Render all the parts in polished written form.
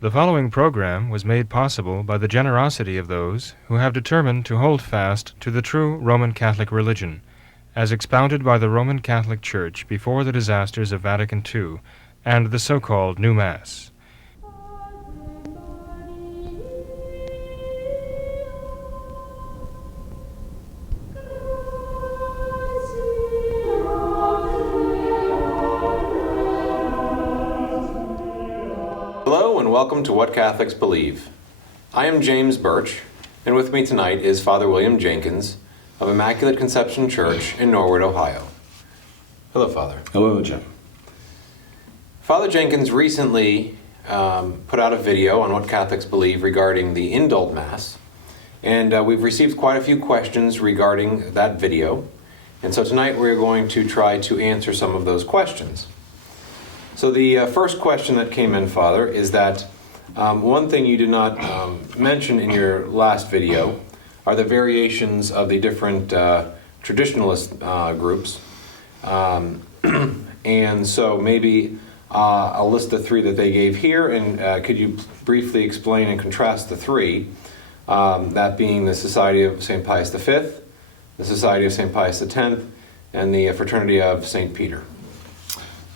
The following program was made possible by the generosity of those who have determined to hold fast to the true Roman Catholic religion, as expounded by the Roman Catholic Church before the disasters of Vatican II and the so-called New Mass. Hello and welcome to What Catholics Believe. I am James Birch, and with me tonight is Father William Jenkins of Immaculate Conception Church in Norwood, Ohio. Hello, Father. Hello, Jim. Father Jenkins recently put out a video on What Catholics Believe regarding the Indult Mass, and we've received quite a few questions regarding that video, and so tonight we're going to try to answer some of those questions. So the first question that came in, Father, is that one thing you did not mention in your last video are the variations of the different traditionalist groups. And so maybe I'll list the three that they gave here, and could you briefly explain and contrast the three, that being the Society of St. Pius V, the Society of St. Pius X, and the Fraternity of St. Peter.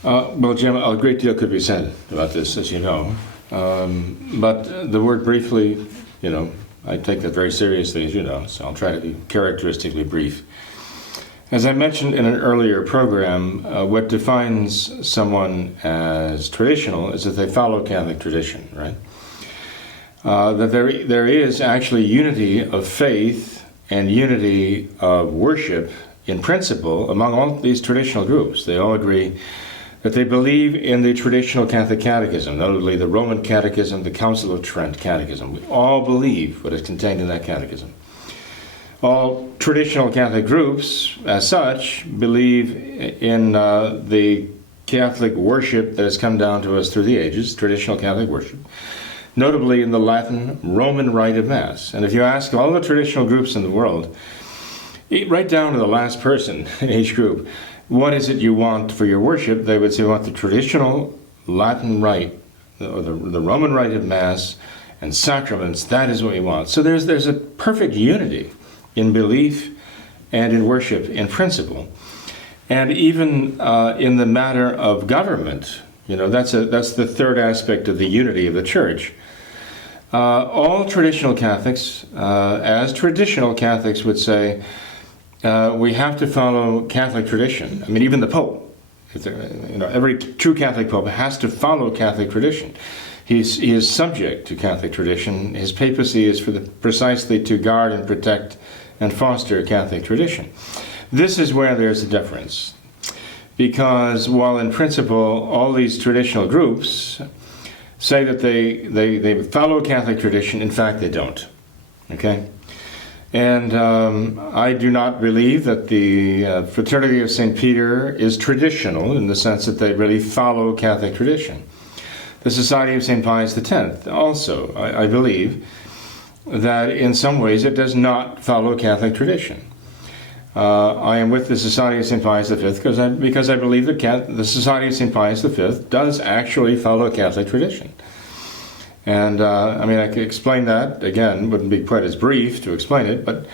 Well, Jim, a great deal could be said about this, as you know. But the word briefly, I take that very seriously, as you know, so I'll try to be characteristically brief. As I mentioned in an earlier program, what defines someone as traditional is that they follow Catholic tradition, right? That there is actually unity of faith and unity of worship in principle among all these traditional groups. They all agree that they believe in the traditional Catholic Catechism, notably the Roman Catechism, the Council of Trent Catechism. We all believe what is contained in that catechism. All traditional Catholic groups, as such, believe in the Catholic worship that has come down to us through the ages, traditional Catholic worship, notably in the Latin Roman rite of Mass. And if you ask all the traditional groups in the world, right down to the last person in each group, what is it you want for your worship? They would say, we want the traditional Latin rite, or the Roman rite of Mass and sacraments. That is what we want. So there's a perfect unity in belief and in worship in principle. And even in the matter of government, that's the third aspect of the unity of the Church. All traditional Catholics, as traditional Catholics would say, we have to follow Catholic tradition. I mean, even the Pope, every true Catholic Pope has to follow Catholic tradition. He is subject to Catholic tradition. His papacy is precisely to guard and protect and foster Catholic tradition. This is where there's a difference. Because while in principle all these traditional groups say that they follow Catholic tradition, in fact they don't. Okay? And I do not believe that the Fraternity of St. Peter is traditional in the sense that they really follow Catholic tradition. The Society of St. Pius X also, I believe, that in some ways it does not follow Catholic tradition. I am with the Society of St. Pius V because I believe that the Society of St. Pius V does actually follow Catholic tradition. And I could explain that, again, wouldn't be quite as brief to explain it, but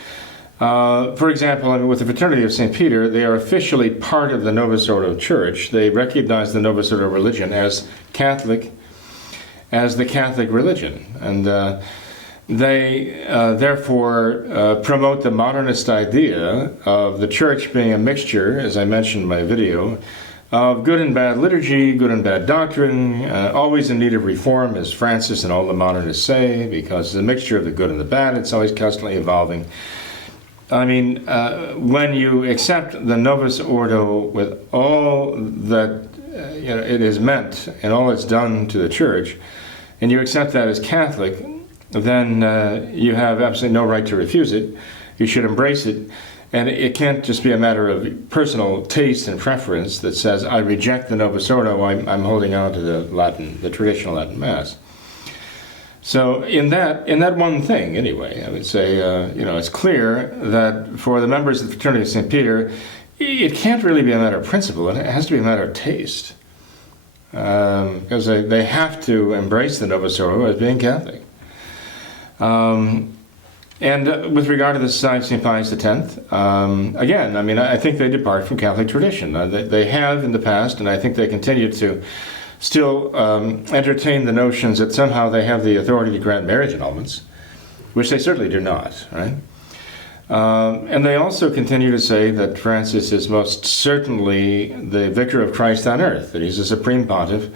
for example, with the Fraternity of St. Peter, they are officially part of the Novus Ordo Church. They recognize the Novus Ordo religion as Catholic, as the Catholic religion. And they therefore promote the modernist idea of the Church being a mixture, as I mentioned in my video, of good and bad liturgy, good and bad doctrine, always in need of reform, as Francis and all the modernists say, because it's a mixture of the good and the bad. It's always constantly evolving. I mean, when you accept the Novus Ordo with all that it is meant and all it's done to the Church, and you accept that as Catholic, then you have absolutely no right to refuse it. You should embrace it. And it can't just be a matter of personal taste and preference that says, I reject the Novus Ordo, I'm holding on to the traditional Latin Mass. So in that one thing, anyway, I would say, it's clear that for the members of the Fraternity of St. Peter, it can't really be a matter of principle. It has to be a matter of taste. because they have to embrace the Novus Ordo as being Catholic. And with regard to the Society of St. Pius X, again, I mean, I think they depart from Catholic tradition. They have in the past, and I think they continue to still entertain the notions that somehow they have the authority to grant marriage annulments, which they certainly do not, right? And they also continue to say that Francis is most certainly the vicar of Christ on earth, that he's a supreme pontiff,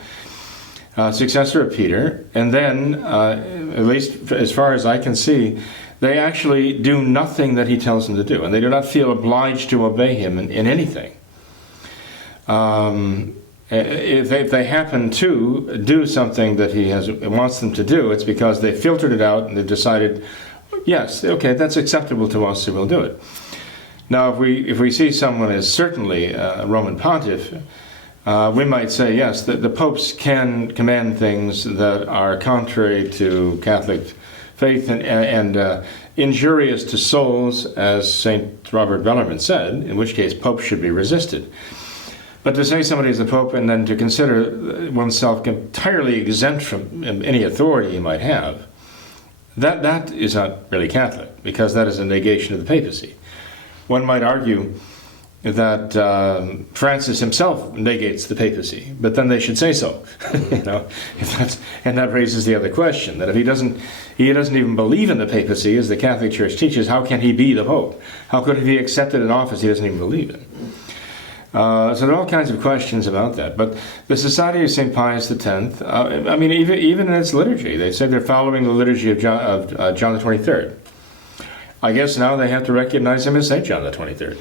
successor of Peter, and then, at least as far as I can see, they actually do nothing that he tells them to do, and they do not feel obliged to obey him in anything. If they happen to do something that he wants them to do, it's because they filtered it out and they decided, yes, okay, that's acceptable to us, so we'll do it. Now, if we see someone as certainly a Roman pontiff, we might say, yes, the popes can command things that are contrary to Catholic faith and injurious to souls, as St. Robert Bellarmine said, in which case popes should be resisted. But to say somebody is a pope and then to consider oneself entirely exempt from any authority he might have, that is not really Catholic, because that is a negation of the papacy. One might argue that Francis himself negates the papacy, but then they should say so. And that raises the other question, that if he doesn't even believe in the papacy, as the Catholic Church teaches, how can he be the Pope? How could he be accepted in office he doesn't even believe in? So there are all kinds of questions about that. But the Society of St. Pius X, I mean, even in its liturgy, they say they're following the liturgy of John the 23rd. I guess now they have to recognize him as St. John the 23rd.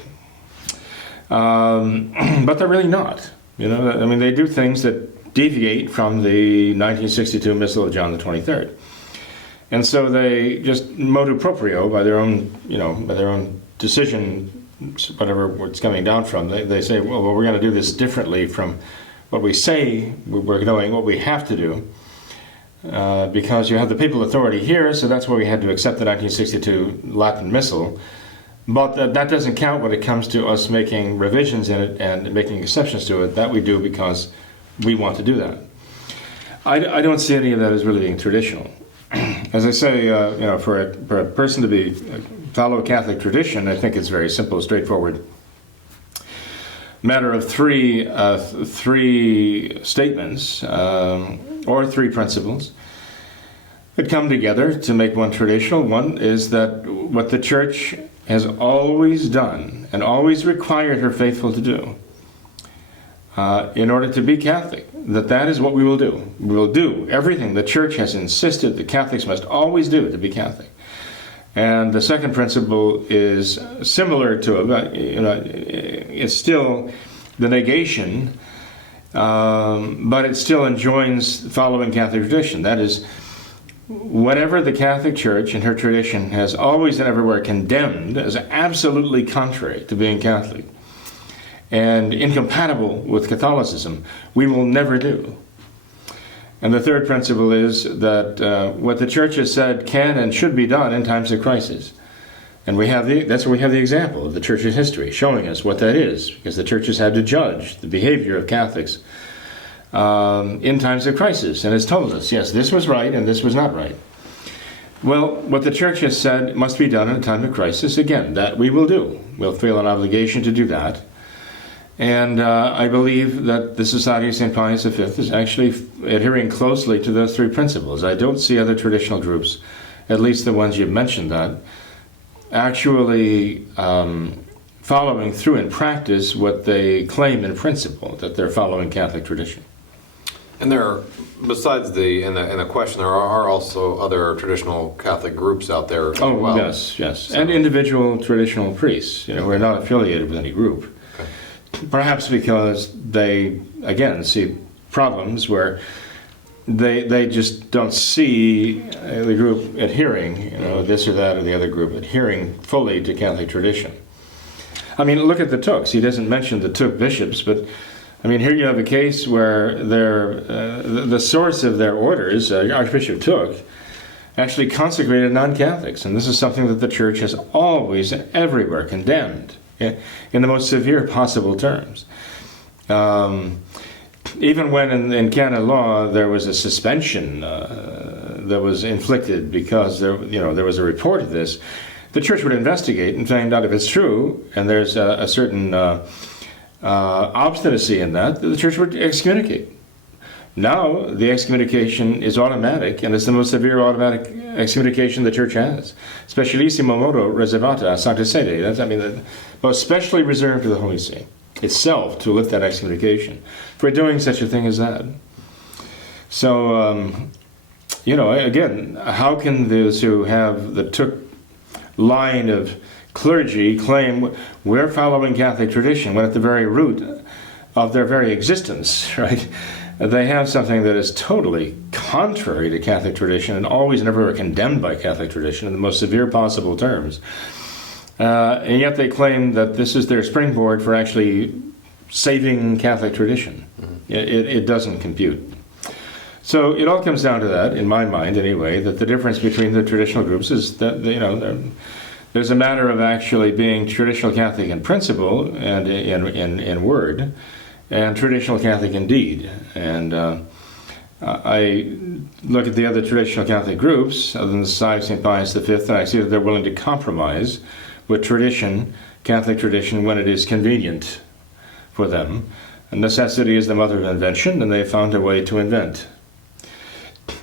But they're really not. I mean, they do things that deviate from the 1962 Missal of John the 23rd. And so they just motu proprio, by their own decision, whatever it's coming down from, they say, well, we're going to do this differently from what we say we're doing, what we have to do, because you have the papal authority here, so that's why we had to accept the 1962 Latin Missal. But that doesn't count when it comes to us making revisions in it and making exceptions to it. That we do because we want to do that. I don't see any of that as really being traditional. As I say, for a person to follow Catholic tradition, I think it's very simple, straightforward. Matter of three statements or three principles that come together to make one traditional. One is that what the Church has always done and always required her faithful to do in order to be Catholic, that is what we will do. We will do everything the Church has insisted that Catholics must always do to be Catholic. And the second principle is similar to it, but it's still the negation, but it still enjoins following Catholic tradition. That is, whatever the Catholic Church and her tradition has always and everywhere condemned as absolutely contrary to being Catholic and incompatible with Catholicism, we will never do. And the third principle is that what the Church has said can and should be done in times of crisis. And that's where we have the example of the Church's history, showing us what that is, because the Church has had to judge the behavior of Catholics in times of crisis, and has told us, yes, this was right and this was not right. Well, what the Church has said must be done in a time of crisis, again, that we will do. We'll feel an obligation to do that. And I believe that the Society of St. Pius V is actually adhering closely to those three principles. I don't see other traditional groups, at least the ones you've mentioned, that actually following through in practice what they claim in principle, that they're following Catholic tradition. And besides in the question, there are also other traditional Catholic groups out there as well. Oh, yes. So, and individual traditional priests. We're not affiliated with any group. Okay. Perhaps because they, again, see problems where they just don't see the group adhering, this or that or the other group adhering fully to Catholic tradition. I mean, look at the Tooks. He doesn't mention the Took bishops, but I mean, here you have a case where the source of their orders, Archbishop Took, actually consecrated non-Catholics, and this is something that the Church has always and everywhere condemned in the most severe possible terms. even when in canon law there was a suspension that was inflicted because there was a report of this, the church would investigate and find out if it's true, and there's a certain obstinacy in that, the church would excommunicate. Now the excommunication is automatic, and it's the most severe automatic excommunication the church has. Specialissimo modo reservata a Sancta Sede. That's, the most specially reserved to the Holy See itself to lift that excommunication for doing such a thing as that. So, again, how can those who have the took line of clergy claim we're following Catholic tradition when at the very root of their very existence, right, they have something that is totally contrary to Catholic tradition and always and everywhere condemned by Catholic tradition in the most severe possible terms. And yet they claim that this is their springboard for actually saving Catholic tradition. It doesn't compute. So it all comes down to that, in my mind anyway, that the difference between the traditional groups is that, there's a matter of actually being traditional Catholic in principle and in word, and traditional Catholic in deed. And I look at the other traditional Catholic groups, other than the Society of St. Pius V, and I see that they're willing to compromise with tradition, Catholic tradition, when it is convenient for them. And necessity is the mother of invention, and they found a way to invent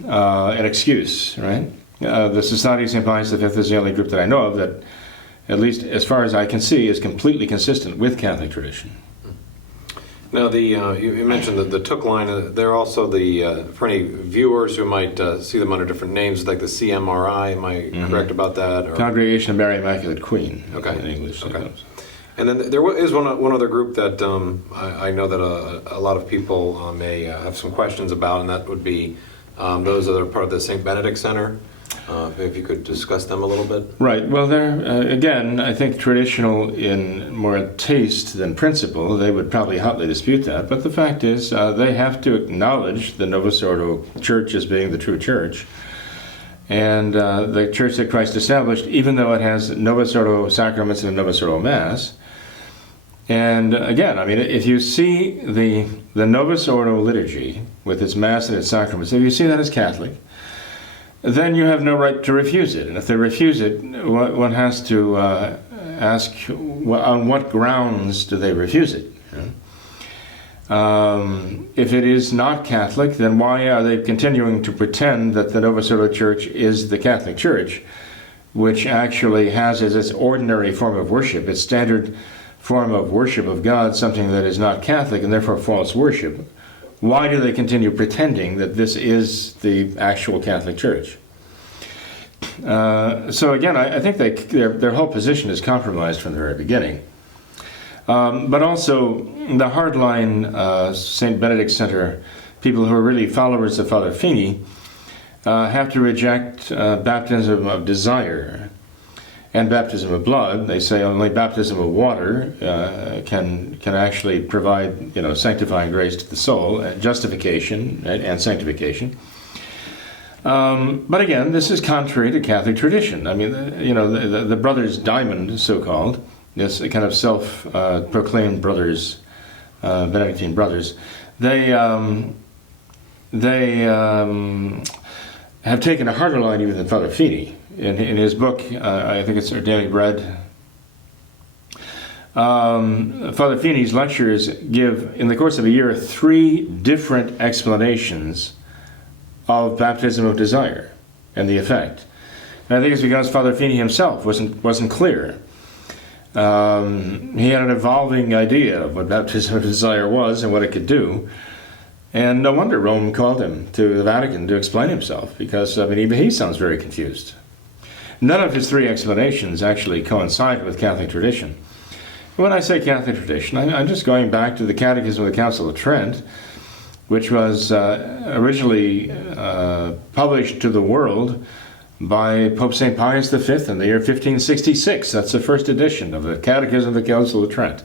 an excuse, right? The Society of St. Pius V is the only group that I know of that, at least as far as I can see, is completely consistent with Catholic tradition. Now, you mentioned the Took line. They're also for any viewers who might see them under different names, like the CMRI. Am I correct about that? Or? Congregation of Mary Immaculate Queen. Okay. In English. Okay. And then there is one other group that I know that a lot of people may have some questions about, and that would be those that are part of the St. Benedict Center. If you could discuss them a little bit. Right. Well, they're, again, I think traditional in more taste than principle. They would probably hotly dispute that. But the fact is, they have to acknowledge the Novus Ordo Church as being the true church. And the church that Christ established, even though it has Novus Ordo sacraments and a Novus Ordo Mass. And again, if you see the Novus Ordo liturgy with its Mass and its sacraments, if you see that as Catholic, then you have no right to refuse it. And if they refuse it, one has to ask, on what grounds do they refuse it? If it is not Catholic, then why are they continuing to pretend that the Novus Ordo Church is the Catholic Church, which actually has as its ordinary form of worship, its standard form of worship of God, something that is not Catholic and therefore false worship? Why do they continue pretending that this is the actual Catholic Church? So again, I think their whole position is compromised from the very beginning. But also, the hardline St. Benedict Center people who are really followers of Father Feeney have to reject baptism of desire and baptism of blood. They say only baptism of water can actually provide, sanctifying grace to the soul, justification and sanctification. But again, this is contrary to Catholic tradition. The Brothers Diamond, so-called, this kind of self-proclaimed brothers, Benedictine brothers, they have taken a harder line even than Father Feeney. In his book, I think it's Our Daily Bread, Father Feeney's lectures give, in the course of a year, 3 different explanations of baptism of desire and the effect. And I think it's because Father Feeney himself wasn't clear. He had an evolving idea of what baptism of desire was and what it could do. And no wonder Rome called him to the Vatican to explain himself, because he sounds very confused. None of his 3 explanations actually coincide with Catholic tradition. When I say Catholic tradition, I'm just going back to the Catechism of the Council of Trent, which was originally published to the world by Pope St. Pius V in the year 1566. That's the first edition of the Catechism of the Council of Trent.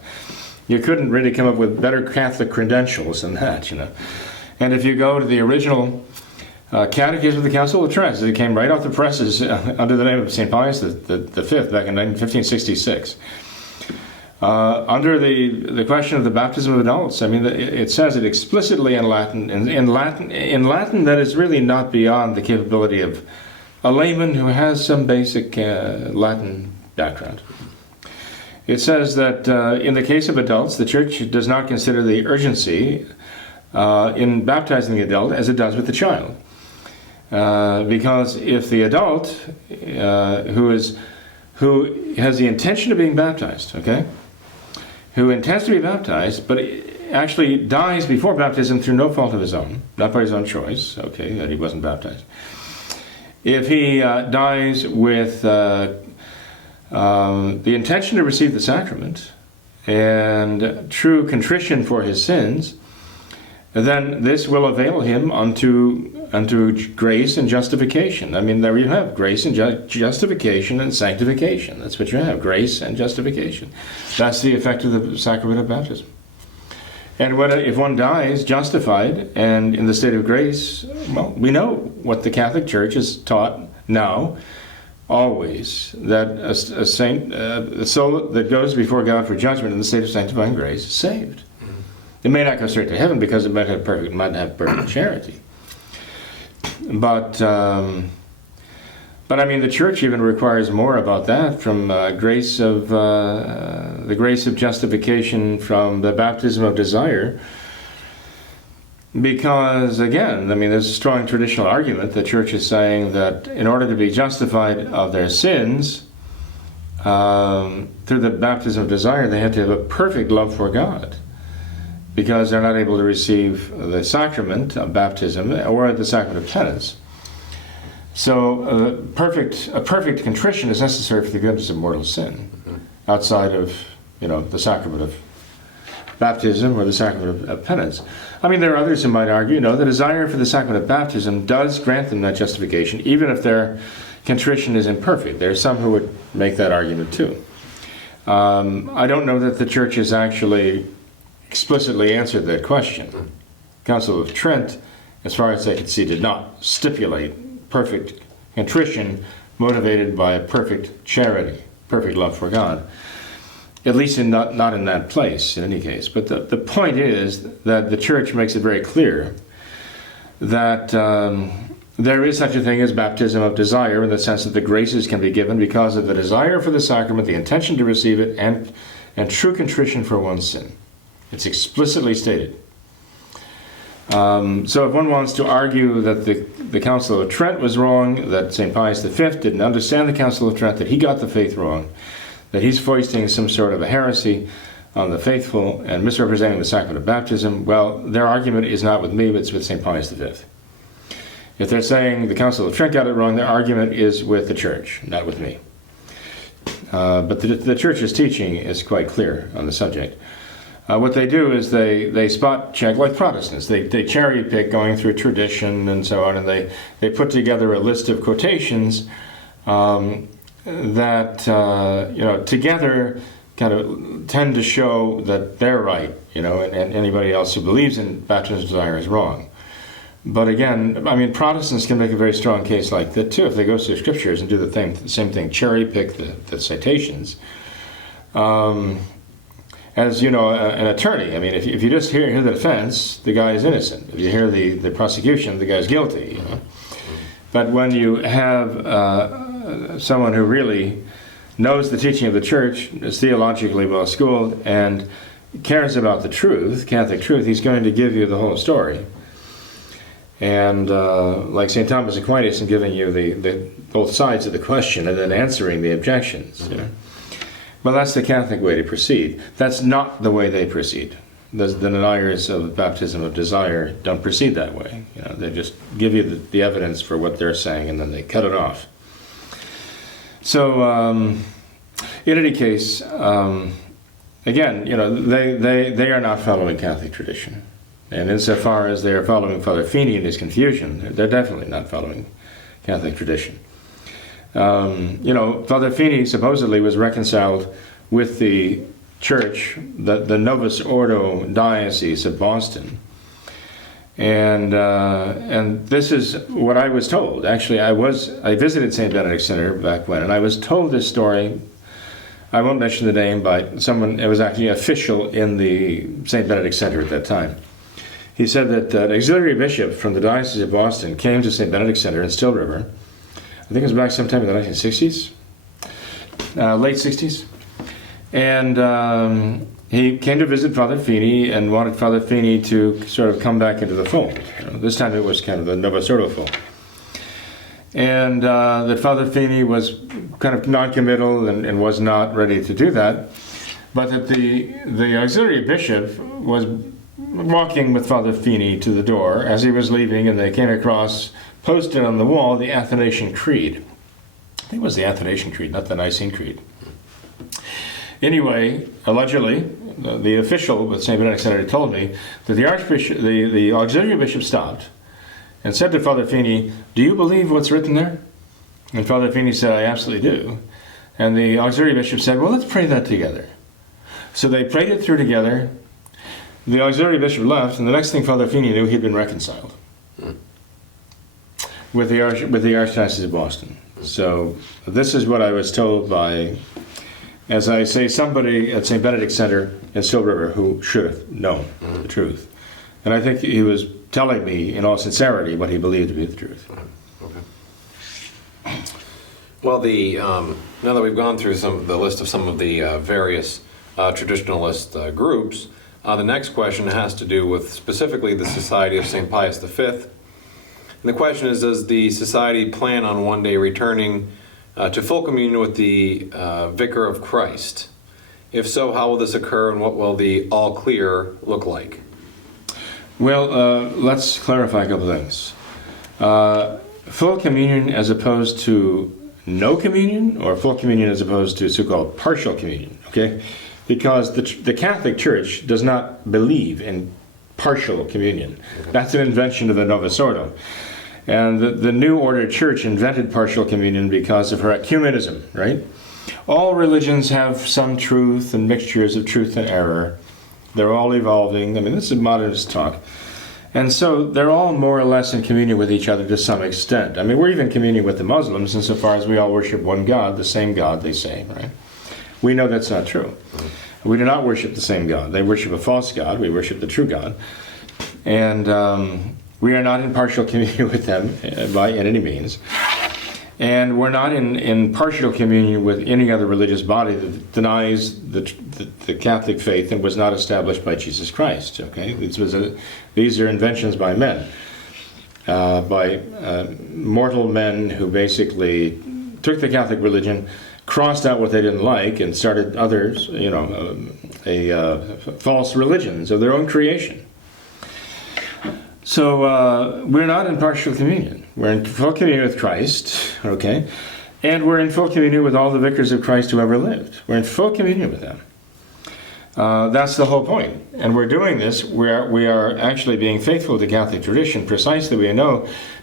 You couldn't really come up with better Catholic credentials than that, And if you go to the original Catechism of the Council of Trent, it came right off the presses under the name of St. Pius V back in 1566. Under the question of the baptism of adults, I mean, it says it explicitly in Latin. In Latin, that is really not beyond the capability of a layman who has some basic Latin background. It says that in the case of adults, the Church does not consider the urgency in baptizing the adult as it does with the child. Because if the adult who has the intention of being baptized, okay, who intends to be baptized, but actually dies before baptism through no fault of his own, not by his own choice, okay, that he wasn't baptized. If he dies with the intention to receive the sacrament and true contrition for his sins, then this will avail him unto grace and justification. I mean, there you have grace and justification and sanctification. That's what you have, grace and justification. That's the effect of the sacrament of baptism. And if one dies justified and in the state of grace, well, we know what the Catholic Church has taught now, always, that a saint, a soul that goes before God for judgment in the state of sanctifying grace is saved. It may not go straight to heaven because it might have perfect charity. But I mean, the Church even requires more about that from the grace of justification from the baptism of desire. Because again, I mean, there's a strong traditional argument. The Church is saying that in order to be justified of their sins through the baptism of desire, they have to have a perfect love for God, because they're not able to receive the sacrament of baptism or the sacrament of penance. So a perfect contrition is necessary for the forgiveness of mortal sin, outside of, the sacrament of baptism or the sacrament of penance. I mean, there are others who might argue, the desire for the sacrament of baptism does grant them that justification, even if their contrition is imperfect. There are some who would make that argument too. I don't know that the Church has actually explicitly answered that question. The Council of Trent, as far as I could see, did not stipulate perfect contrition motivated by a perfect charity, perfect love for God. At least not in that place, in any case. But the point is that the Church makes it very clear that there is such a thing as baptism of desire, in the sense that the graces can be given because of the desire for the sacrament, the intention to receive it, and true contrition for one's sin. It's explicitly stated. So if one wants to argue that the Council of Trent was wrong, that St. Pius V didn't understand the Council of Trent, that he got the faith wrong, that he's foisting some sort of a heresy on the faithful and misrepresenting the sacrament of baptism, well, their argument is not with me, but it's with St. Pius V. If they're saying the Council of Trent got it wrong, their argument is with the Church, not with me. But the Church's teaching is quite clear on the subject. What they do is they spot check, like Protestants. They cherry pick going through tradition and so on, and they put together a list of quotations that together kind of tend to show that they're right, and anybody else who believes in baptism of desire is wrong. But again, I memean, Protestants can make a very strong case like that too, if they go through scriptures and do the same thing, cherry pick the citations. As an attorney, I mean, if you just hear the defense, the guy is innocent. If you hear the prosecution, the guy's guilty. But when you have someone who really knows the teaching of the Church, is theologically well schooled, and cares about the truth, Catholic truth, he's going to give you the whole story. And like St. Thomas Aquinas, in giving you the both sides of the question and then answering the objections. Well, that's the Catholic way to proceed. That's not the way they proceed. The deniers of baptism of desire don't proceed that way. They just give you the evidence for what they're saying, and then they cut it off. So, in any case, again, they are not following Catholic tradition. And insofar as they are following Father Feeney in his confusion, they're definitely not following Catholic tradition. Father Feeney supposedly was reconciled with the Church, the Novus Ordo Diocese of Boston. And this is what I was told. Actually, I visited St. Benedict's Center back when, and I was told this story I won't mention the name, by someone, it was actually official in the St. Benedict Center at that time. He said that an auxiliary bishop from the Diocese of Boston came to St. Benedict Center in Still River. I think it was back sometime in the 1960s, late 60s. And he came to visit Father Feeney and wanted Father Feeney to sort of come back into the fold. This time it was kind of the Novus Ordo fold. And that Father Feeney was kind of non-committal and was not ready to do that. But that the auxiliary bishop was walking with Father Feeney to the door as he was leaving, and they came across, posted on the wall, the Athanasian Creed. I think it was the Athanasian Creed, not the Nicene Creed. Anyway, allegedly, the official with St. Benedict Center told me that the Archbishop, the auxiliary bishop stopped and said to Father Feeney, "Do you believe what's written there?" And Father Feeney said, "I absolutely do." And the auxiliary bishop said, "Well, let's pray that together." So they prayed it through together. The auxiliary bishop left, and the next thing Father Feeney knew, he'd been reconciled with the Archdiocese of Boston. So this is what I was told by, as I say, somebody at St. Benedict Center in Still River who should have known the truth. And I think he was telling me in all sincerity what he believed to be the truth. Okay. Well, now that we've gone through the list of some of the various traditionalist groups, the next question has to do with specifically the Society of St. Pius V. And the question is, does the Society plan on one day returning to full communion with the Vicar of Christ? If so, how will this occur, and what will the all clear look like? Well, let's clarify a couple things. Full communion as opposed to no communion, or full communion as opposed to so-called partial communion, okay? Because the Catholic Church does not believe in partial communion. That's an invention of the Novus Ordo. And the New Order Church invented partial communion because of her ecumenism, right? All religions have some truth and mixtures of truth and error. They're all evolving. I mean, this is modernist talk. And so they're all more or less in communion with each other to some extent. I mean, we're even communing with the Muslims insofar as we all worship one God, the same God, they say, right? We know that's not true. We do not worship the same God. They worship a false God. We worship the true God. And we are not in partial communion with them by any means. And we're not in partial communion with any other religious body that denies the Catholic faith and was not established by Jesus Christ. Okay, these are inventions by men, by mortal men who basically took the Catholic religion, crossed out what they didn't like, and started others, false religions of their own creation. So we're not in partial communion. We're in full communion with Christ, okay? And we're in full communion with all the vicars of Christ who ever lived. We're in full communion with them. That's the whole point. And we're doing this, we are actually being faithful to Catholic tradition, precisely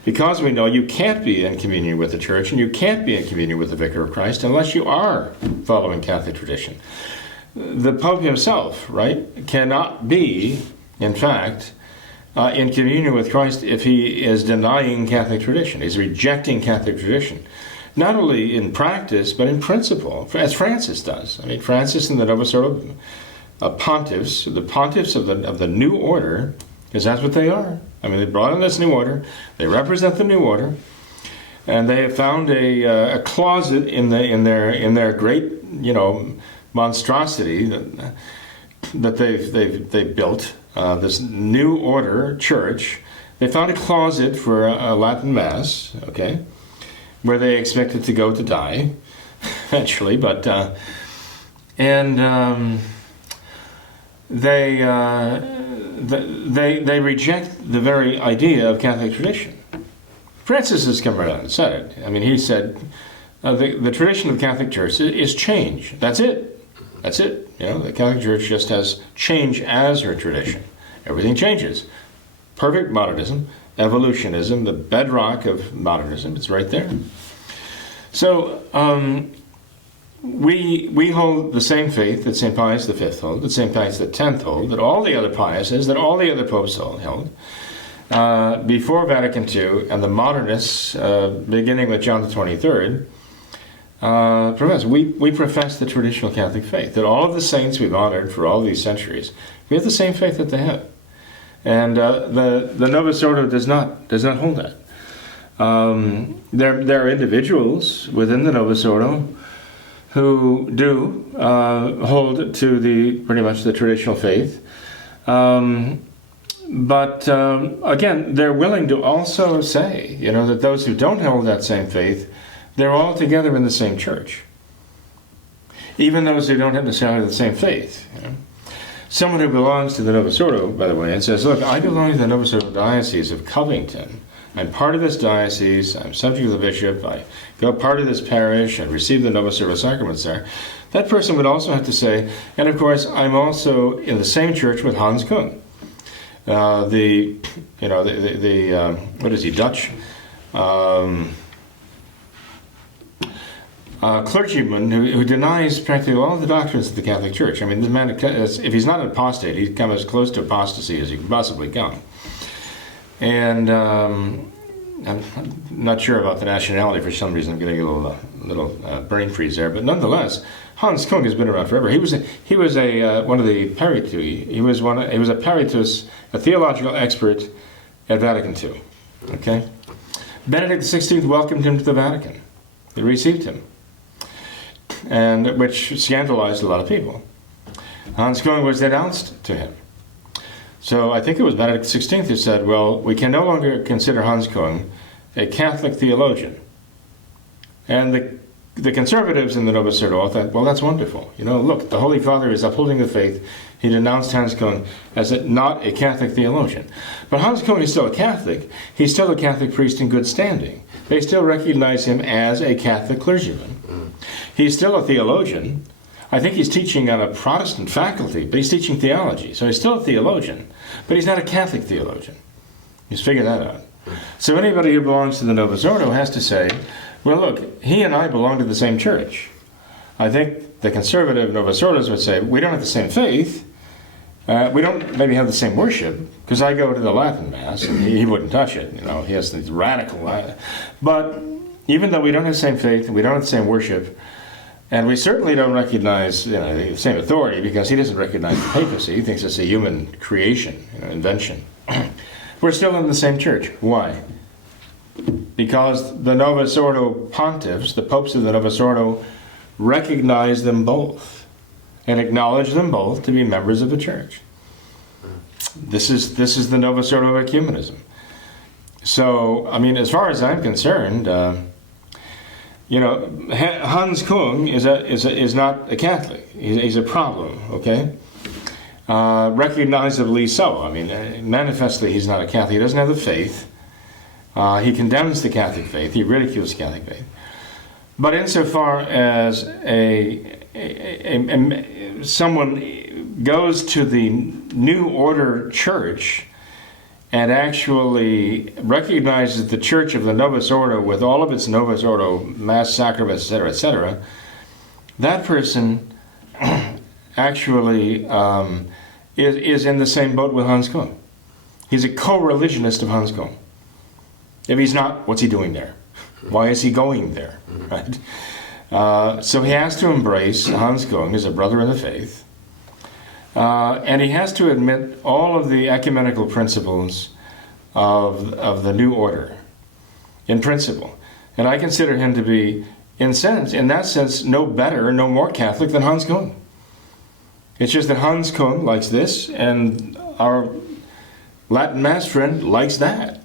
because we know you can't be in communion with the Church and you can't be in communion with the Vicar of Christ unless you are following Catholic tradition. The Pope himself, right, cannot be, in fact, in communion with Christ if he is denying Catholic tradition. He's rejecting Catholic tradition. Not only in practice, but in principle, as Francis does. I mean, Francis and the Novus Ordo pontiffs, the pontiffs of the New Order, because that's what they are. I mean, they brought in this New Order, they represent the New Order, and they have found a closet in their great, monstrosity that they've built. This New Order Church, they found a closet for a Latin Mass, okay, where they expected to go to die, eventually, but they reject the very idea of Catholic tradition. Francis has come right out and said it. I mean, he said the tradition of the Catholic Church is change. That's it. That's it. The Catholic Church just has change as her tradition. Everything changes. Perfect modernism, evolutionism, the bedrock of modernism, it's right there. So we hold the same faith that St. Pius V held, that St. Pius X held, that all the other Piuses, that all the other popes held. Before Vatican II, and the modernists, beginning with John the 23rd, profess. We profess the traditional Catholic faith, that all of the saints we've honored for all these centuries, we have the same faith that they have. And the Novus Ordo does not hold that. There are individuals within the Novus Ordo who do hold to pretty much the traditional faith. But again, they're willing to also say, that those who don't hold that same faith, they're all together in the same church. Even those who don't necessarily have the same faith. Someone who belongs to the Novus Ordo, by the way, and says, look, I belong to the Novus Ordo Diocese of Covington. I'm part of this diocese, I'm subject to the bishop, I go part of this parish, I receive the Novus Ordo sacraments there. That person would also have to say, and of course, I'm also in the same church with Hans Kung. What is he, Dutch? Clergyman who denies practically all the doctrines of the Catholic Church. I mean, this man, if he's not an apostate, he's come as close to apostasy as he can possibly come. And I'm not sure about the nationality for some reason. I'm getting a little brain freeze there. But nonetheless, Hans Kung has been around forever. He was one of the paritui. He was a paritus, a theological expert at Vatican II. Okay, Benedict XVI welcomed him to the Vatican. He received him, and which scandalized a lot of people. Hans Kung was denounced to him. So I think it was Benedict XVI who said, well, we can no longer consider Hans Kung a Catholic theologian. And the conservatives in the Novus Ordo thought, well, that's wonderful. Look, the Holy Father is upholding the faith. He denounced Hans Kung as not a Catholic theologian. But Hans Kung is still a Catholic. He's still a Catholic priest in good standing. They still recognize him as a Catholic clergyman. He's still a theologian. I think he's teaching on a Protestant faculty, but he's teaching theology. So he's still a theologian, but he's not a Catholic theologian. He's figured that out. So anybody who belongs to the Novus Ordo has to say, well, look, he and I belong to the same church. I think the conservative Novus Ordos would say, we don't have the same faith. We don't maybe have the same worship, because I go to the Latin Mass, and he wouldn't touch it. He has these radical... But even though we don't have the same faith, and we don't have the same worship, and we certainly don't recognize the same authority, because he doesn't recognize the papacy. He thinks it's a human creation, invention. We're still in the same church. Why? Because the Novus Ordo pontiffs, the popes of the Novus Ordo, recognize them both and acknowledge them both to be members of the church. This is the Novus Ordo ecumenism. So, I mean, as far as I'm concerned, Hans Kung is not a Catholic. He's a problem, okay? Recognizably so. I mean, manifestly he's not a Catholic. He doesn't have the faith. He condemns the Catholic faith. He ridicules the Catholic faith. But insofar as someone goes to the New Order Church and actually recognizes the Church of the Novus Ordo with all of its Novus Ordo Mass sacraments, etc., that person actually is in the same boat with Hans Kung. He's a co-religionist of Hans Kung. If he's not, what's he doing there? Why is he going there? Right? So he has to embrace Hans Kung as a brother in the faith, and he has to admit all of the ecumenical principles of the New Order, in principle. And I consider him to be, in that sense, no better, no more Catholic than Hans Kung. It's just that Hans Kung likes this, and our Latin Mass friend likes that.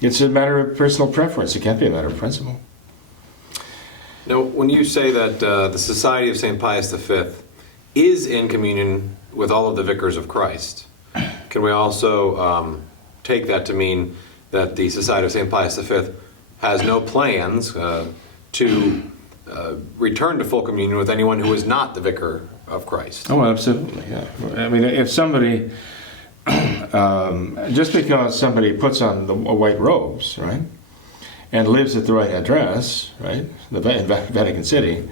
It's a matter of personal preference. It can't be a matter of principle. Now, when you say that the Society of St. Pius V is in communion with all of the vicars of Christ, can we also take that to mean that the Society of St. Pius V has no plans to return to full communion with anyone who is not the vicar of Christ? Oh, absolutely, yeah. I mean, if somebody... just because somebody puts on the white robes, right, and lives at the right address, right, in Vatican City,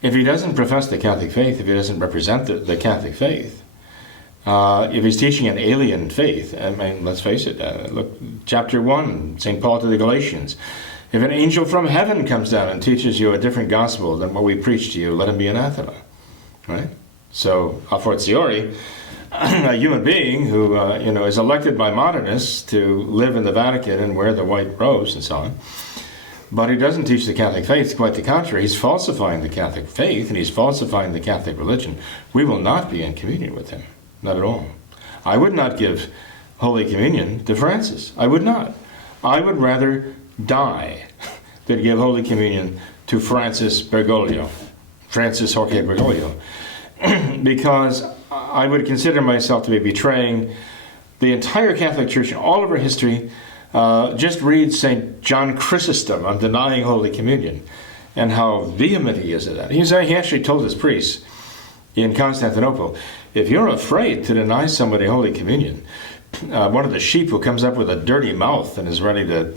if he doesn't profess the Catholic faith, if he doesn't represent the Catholic faith, if he's teaching an alien faith, I mean, let's face it, look, chapter 1, St. Paul to the Galatians, If an angel from heaven comes down and teaches you a different gospel than what we preach to you, let him be anathema. Right? So, a fortiori, a human being who is elected by modernists to live in the Vatican and wear the white robes and so on, but he doesn't teach the Catholic faith. Quite the contrary, he's falsifying the Catholic faith and he's falsifying the Catholic religion. We will not be in communion with him. Not at all. I would not give Holy Communion to Francis. I would not. I would rather die than give Holy Communion to Francis Jorge Bergoglio, because I would consider myself to be betraying the entire Catholic Church in all of her history. Just read St. John Chrysostom on denying Holy Communion and how vehement he is at that. He actually told his priests in Constantinople, if you're afraid to deny somebody Holy Communion, one of the sheep who comes up with a dirty mouth and is ready to,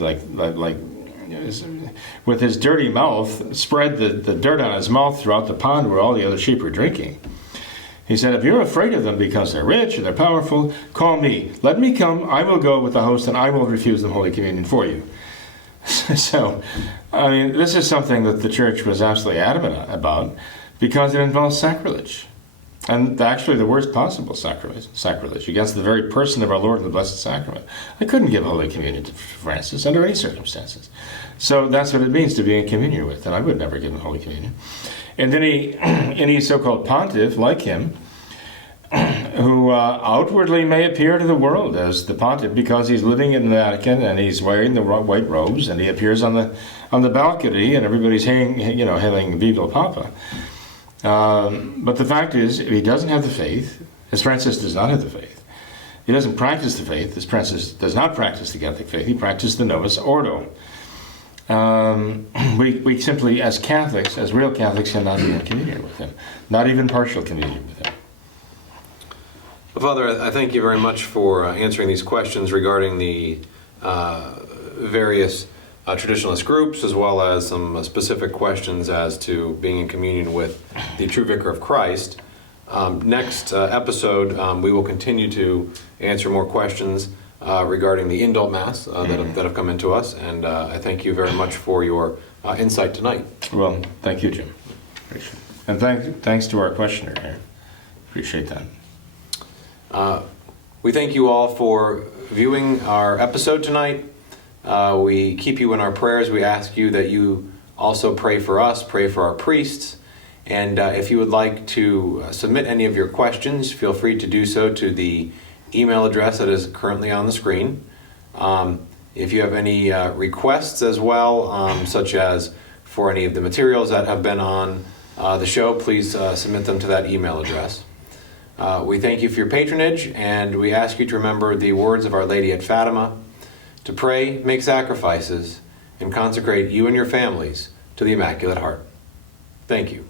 with his dirty mouth, spread the dirt on his mouth throughout the pond where all the other sheep are drinking. He said, if you're afraid of them because they're rich or they're powerful, call me. Let me come. I will go with the host and I will refuse them Holy Communion for you. So, I mean, this is something that the Church was absolutely adamant about because it involves sacrilege. And actually the worst possible sacrilege against the very person of our Lord in the Blessed Sacrament. I couldn't give Holy Communion to Francis under any circumstances. So that's what it means to be in communion with, and I would never give him Holy Communion. And then any so-called pontiff like him, who outwardly may appear to the world as the pontiff because he's living in the Vatican and he's wearing the white robes and he appears on the balcony and everybody's hailing Viva Papa. But the fact is, if he doesn't have the faith, as Francis does not have the faith, he doesn't practice the faith, as Francis does not practice the Catholic faith, he practices the Novus Ordo. We simply, as Catholics, as real Catholics, cannot be in communion with him, not even partial communion with him. Well, Father, I thank you very much for answering these questions regarding the various traditionalist groups, as well as some specific questions as to being in communion with the true Vicar of Christ. Next episode, we will continue to answer more questions regarding the Indult Mass that have come into us, and I thank you very much for your insight tonight. Well, thank you, Jim. Appreciate it. And thanks to our questioner here. Appreciate that. We thank you all for viewing our episode tonight. We keep you in our prayers. We ask you that you also pray for us, pray for our priests. And if you would like to submit any of your questions, feel free to do so to the email address that is currently on the screen. If you have any requests as well, such as for any of the materials that have been on the show, please submit them to that email address. We thank you for your patronage, and we ask you to remember the words of Our Lady at Fatima, to pray, make sacrifices, and consecrate you and your families to the Immaculate Heart. Thank you.